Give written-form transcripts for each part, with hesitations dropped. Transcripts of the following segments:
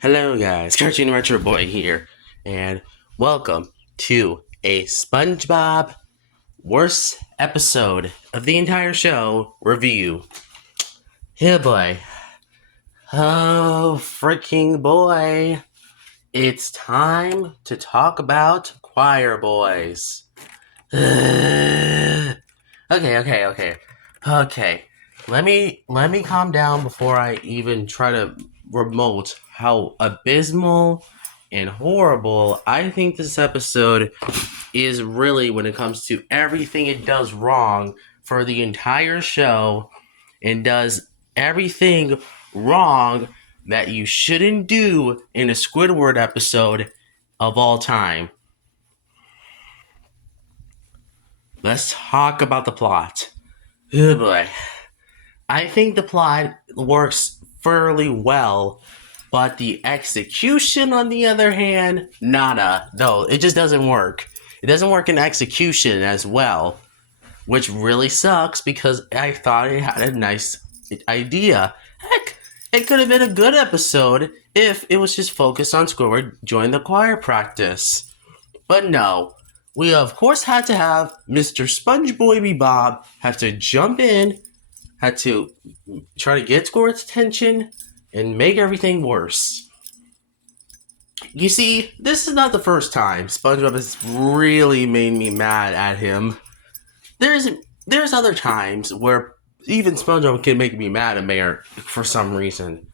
Hello guys, Cartoon Retro Boy here, and welcome to a Spongebob worst episode of the entire show review. Yeah boy. Oh freaking boy. It's time to talk about Choir Boys. Okay. Let me calm down before I even try to remote how abysmal and horrible I think this episode is really when it comes to everything it does wrong for the entire show and does everything wrong that you shouldn't do in a Squidward episode of all time. Let's talk about the plot. Oh boy. I think the plot works fairly well, but the execution, on the other hand, nada. No, it just doesn't work. It doesn't work in execution as well, which really sucks because I thought it had a nice idea. Heck, it could have been a good episode if it was just focused on Squidward join the choir practice. But no, we of course had to have Mr. Spongebob have to jump in, had to try to get Squidward's attention and make everything worse. You see, this is not the first time SpongeBob has really made me mad at him. There's other times where even SpongeBob can make me mad at Mayor for some reason.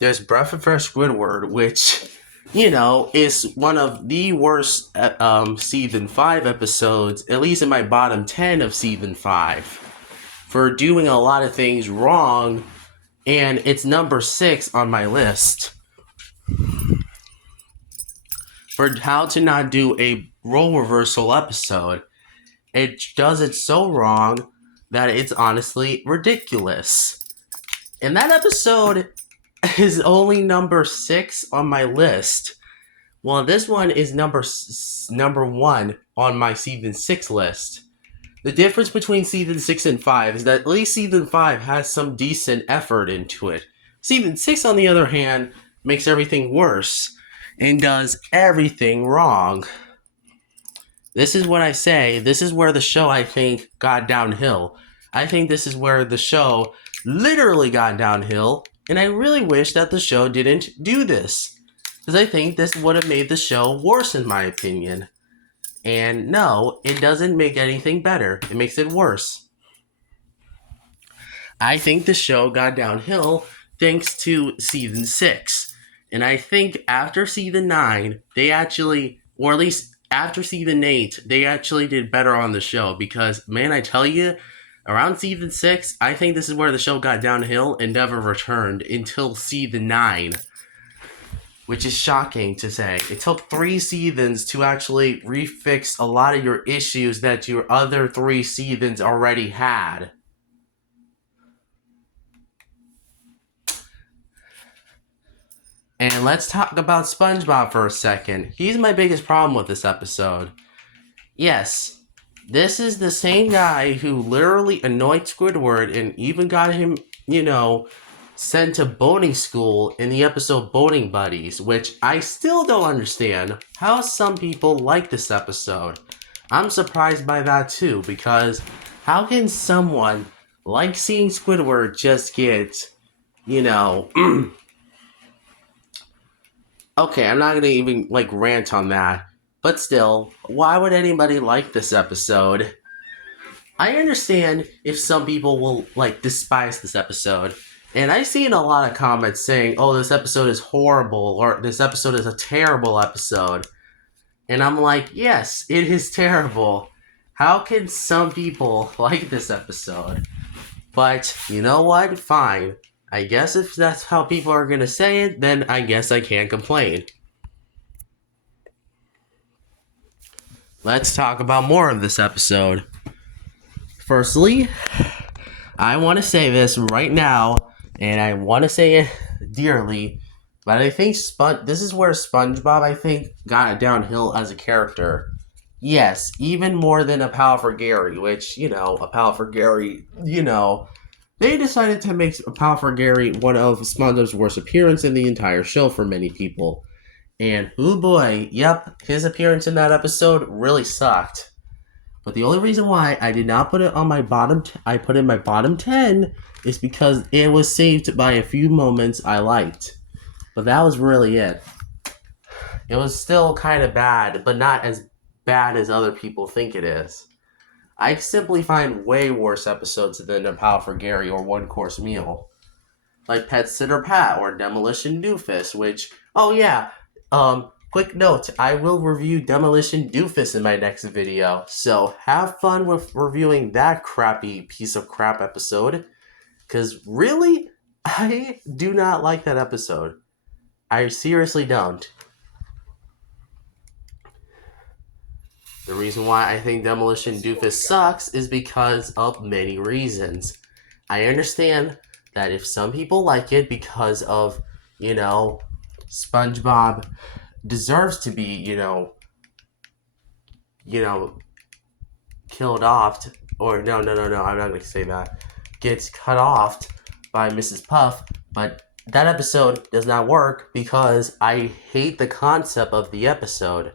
There's Breath of Fresh Squidward, which, is one of the worst season 5 episodes, at least in my bottom 10 of season 5. For doing a lot of things wrong, and it's number 6 on my list. For how to not do a role reversal episode. It does it so wrong that it's honestly ridiculous. And that episode is only number 6 on my list. Well, this one is number 1 on my season 6 list. The difference between season 6 and 5 is that at least season 5 has some decent effort into it. Season 6, on the other hand, makes everything worse and does everything wrong. This is what I say. This is where the show, I think, got downhill. I think this is where the show literally got downhill, and I really wish that the show didn't do this. Because I think this would have made the show worse, in my opinion. And no, it doesn't make anything better. It makes it worse. I think the show got downhill thanks to season 6. And I think after season 9, they actually, or at least after season 8, they actually did better on the show. Because, man, I tell you, around season 6, I think this is where the show got downhill and never returned until season 9. Which is shocking to say. It took 3 seasons to actually refix a lot of your issues that your other 3 seasons already had. And let's talk about SpongeBob for a second. He's my biggest problem with this episode. Yes, this is the same guy who literally annoyed Squidward and even got him, sent to boating school in the episode Boating Buddies, which I still don't understand how some people like this episode. I'm surprised by that too, because how can someone like seeing Squidward just get, okay, I'm not going to even, rant on that. But still, why would anybody like this episode? I understand if some people will, despise this episode. And I've seen a lot of comments saying, oh, this episode is horrible, or this episode is a terrible episode. And I'm like, yes, it is terrible. How can some people like this episode? But, you know what? Fine. I guess if that's how people are going to say it, then I guess I can't complain. Let's talk about more of this episode. Firstly, I want to say this right now, and I want to say it dearly, but I think this is where SpongeBob, I think, got downhill as a character. Yes, even more than A Pal for Gary, which, A Pal for Gary, they decided to make Powerful Gary one of SpongeBob's worst appearances in the entire show for many people. And oh boy, yep, his appearance in that episode really sucked. But the only reason why I did not put it on my I put it in my bottom 10 is because it was saved by a few moments I liked. But that was really it. It was still kind of bad, but not as bad as other people think it is. I simply find way worse episodes than A Pal for Gary or One Course Meal. Like Pet Sitter Pat or Demolition Doofus, which, oh yeah, quick note, I will review Demolition Doofus in my next video, so have fun with reviewing that crappy piece of crap episode, because really, I do not like that episode. I seriously don't. The reason why I think Demolition Doofus sucks is because of many reasons. I understand that if some people like it because of, SpongeBob deserves to be, killed off, or no, I'm not going to say that, gets cut off by Mrs. Puff, but that episode does not work because I hate the concept of the episode.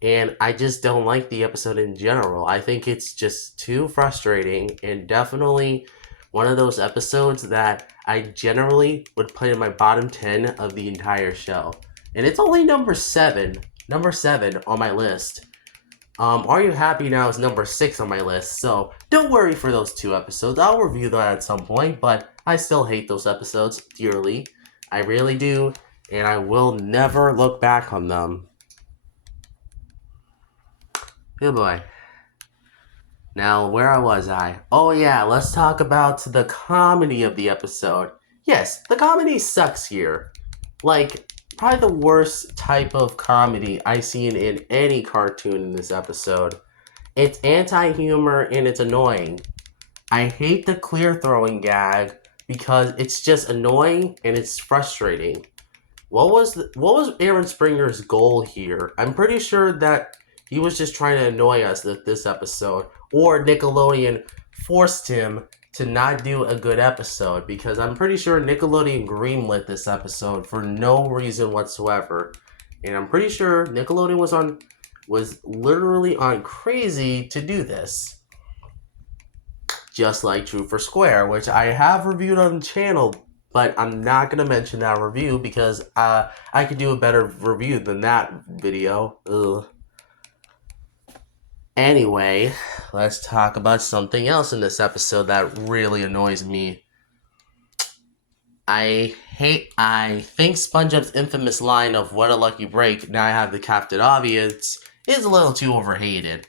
And I just don't like the episode in general. I think it's just too frustrating and definitely one of those episodes that I generally would put in my bottom 10 of the entire show. And it's only number 7 on my list. Are You Happy Now is number 6 on my list, so don't worry for those 2 episodes. I'll review that at some point, but I still hate those episodes dearly. I really do, and I will never look back on them. Good boy. Now, where was I? Oh yeah, let's talk about the comedy of the episode. Yes, the comedy sucks here. Like, probably the worst type of comedy I've seen in any cartoon in this episode. It's anti-humor and it's annoying. I hate the clear throwing gag because it's just annoying and it's frustrating. What was Aaron Springer's goal here? I'm pretty sure that he was just trying to annoy us with this episode, or Nickelodeon forced him to not do a good episode, because I'm pretty sure Nickelodeon greenlit this episode for no reason whatsoever. And I'm pretty sure Nickelodeon was literally on crazy to do this. Just like True for Square, which I have reviewed on the channel, but I'm not going to mention that review because I could do a better review than that video. Ugh. Anyway, let's talk about something else in this episode that really annoys me. I think SpongeBob's infamous line of "What a lucky break, now I have the Captain Obvious" is a little too overhated.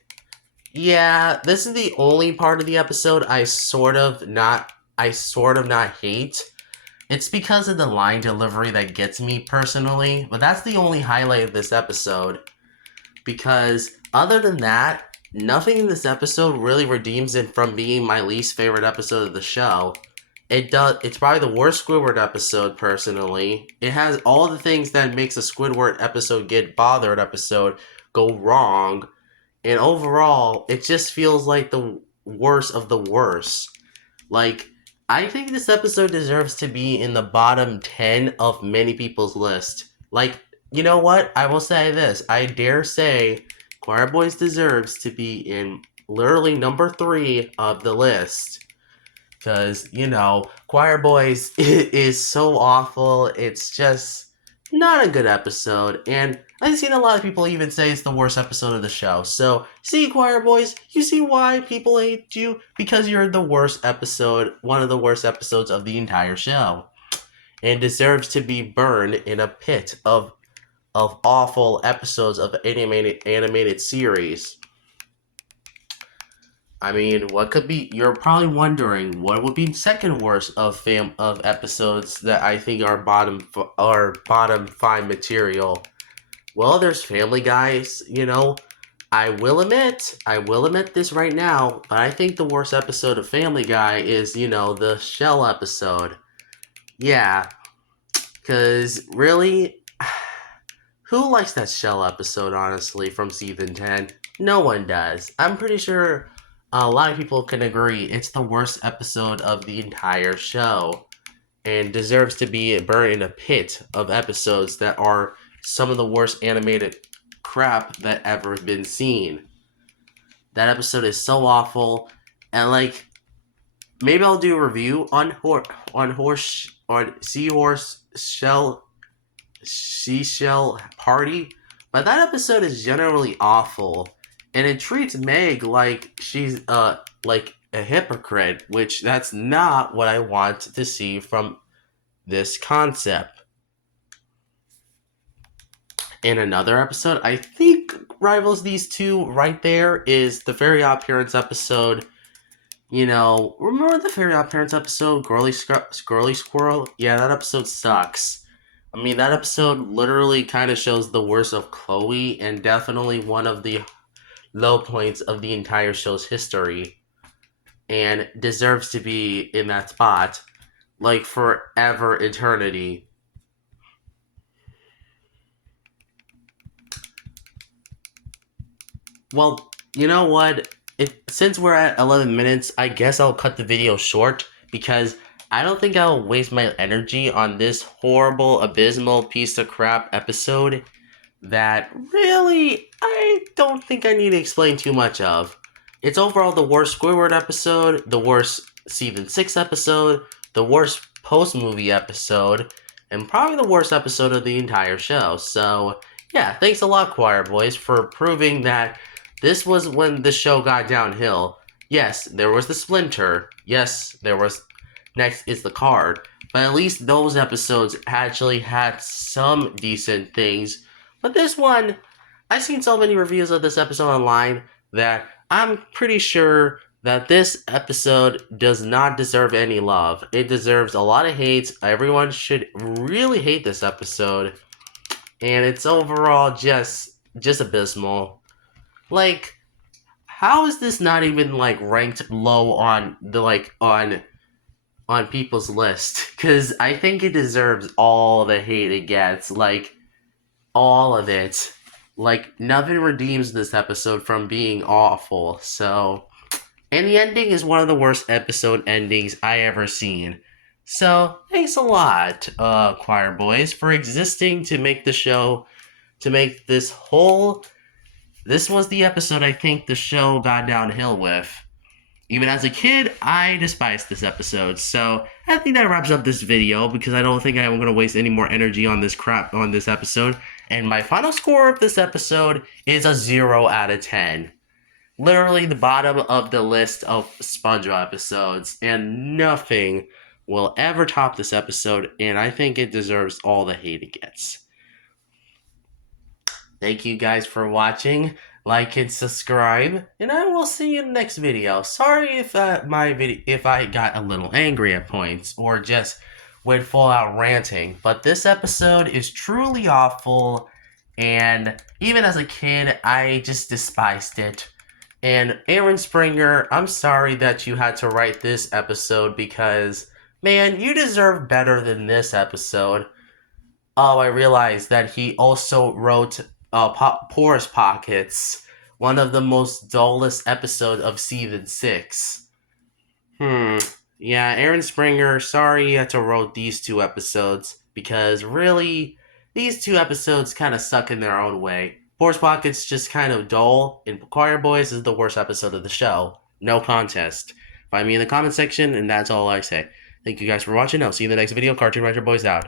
Yeah, this is the only part of the episode I sort of not hate. It's because of the line delivery that gets me personally, but that's the only highlight of this episode. Because other than that, nothing in this episode really redeems it from being my least favorite episode of the show. It's probably the worst Squidward episode, personally. It has all the things that makes a Squidward episode get bothered episode go wrong. And overall, it just feels like the worst of the worst. Like, I think this episode deserves to be in the bottom 10 of many people's list. Like, you know what? I will say this. I dare say Choir Boys deserves to be in literally number 3 of the list. Because, Choir Boys is so awful. It's just not a good episode. And I've seen a lot of people even say it's the worst episode of the show. So, see, Choir Boys, you see why people hate you? Because you're the worst episode, one of the worst episodes of the entire show. And deserves to be burned in a pit of awful episodes of animated series. I mean, what could be? You're probably wondering what would be second worst of episodes that I think are bottom 5 material. Well, there's Family Guys. I will admit this right now, but I think the worst episode of Family Guy is the Shell episode. Yeah, because really, who likes that Shell episode? Honestly, from season 10, no one does. I'm pretty sure a lot of people can agree it's the worst episode of the entire show and deserves to be burned in a pit of episodes that are some of the worst animated crap that ever been seen. That episode is so awful, and like maybe I'll do a review on seashell party, but that episode is generally awful, and it treats Meg like she's like a hypocrite, which that's not what I want to see from this concept. In another episode, I think rivals these two right there is the Fairy Odd Parents episode. You know, remember the Fairy Odd Parents episode, Girly Squirrel? Yeah, that episode sucks. I mean, that episode literally kind of shows the worst of Chloe and definitely one of the low points of the entire show's history. And deserves to be in that spot, like, forever eternity. Well, you know what? Since we're at 11 minutes, I guess I'll cut the video short because I don't think I'll waste my energy on this horrible, abysmal piece of crap episode that really I don't think I need to explain too much of. It's overall the worst Squidward episode, the worst season 6 episode, the worst post-movie episode, and probably the worst episode of the entire show. So, yeah, thanks a lot, Choir Boys, for proving that this was when the show got downhill. Yes, there was the Splinter. Yes, there was Next is the Card. But at least those episodes actually had some decent things. But this one, I've seen so many reviews of this episode online that I'm pretty sure that this episode does not deserve any love. It deserves a lot of hate. Everyone should really hate this episode. And it's overall just abysmal. Like, how is this not even like ranked low on the on people's list? Because I think it deserves all the hate it gets, like all of it. Like, nothing redeems this episode from being awful. So, and the ending is one of the worst episode endings I ever seen. So, thanks a lot, Choir Boys, for existing to make the show, to make this whole. This was the episode I think the show got downhill with. Even as a kid, I despised this episode. So I think that wraps up this video because I don't think I'm going to waste any more energy on this crap on this episode. And my final score of this episode is a 0 out of 10. Literally the bottom of the list of SpongeBob episodes. And nothing will ever top this episode. And I think it deserves all the hate it gets. Thank you guys for watching. Like and subscribe, and I will see you in the next video. Sorry if if I got a little angry at points or just went full out ranting, but this episode is truly awful, and even as a kid, I just despised it. And Aaron Springer, I'm sorry that you had to write this episode because, man, you deserve better than this episode. Oh, I realized that he also wrote Porous Pockets, one of the most dullest episodes of season 6. Yeah, Aaron Springer, sorry you had to wrote these 2 episodes, because really, these 2 episodes kind of suck in their own way. Porous Pockets just kind of dull, and Choir Boys is the worst episode of the show. No contest. Find me in the comment section, and that's all I say. Thank you guys for watching. I'll see you in the next video. Cartoon Writer Boys out.